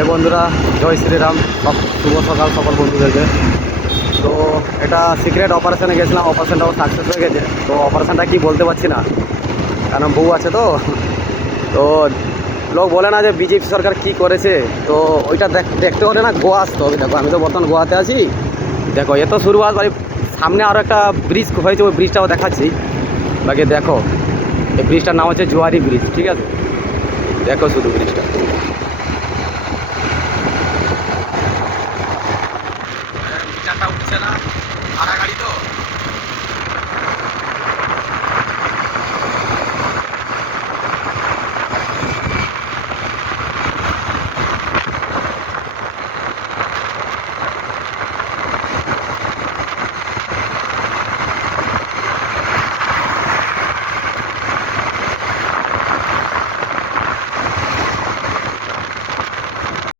এই বন্ধুরা, জয় শ্রীরাম। শুভ সকাল সকল বন্ধুদেরকে। তো এটা সিক্রেট অপারেশনে গেছিলাম, অপারেশনটাও সাকসেস হয়ে গেছে। তো অপারেশনটা কি বলতে পারছি না, কারণ বউ আছে। তো তো লোক বলে না যে বিজেপি সরকার কি করেছে, তো ওইটা দেখতে হলে না গোয়া আসতে হবে। দেখো, আমি তো বর্তমান গোয়াতে আছি। দেখো, এত শুরুয়াত বাড়ি সামনে আরও একটা ব্রিজ হয়েছে, ওই ব্রিজটাও দেখাচ্ছি। বাকি দেখো, এই ব্রিজটার নাম হচ্ছে জোয়ারি ব্রিজ, ঠিক আছে? দেখো শুধু ব্রিজটা।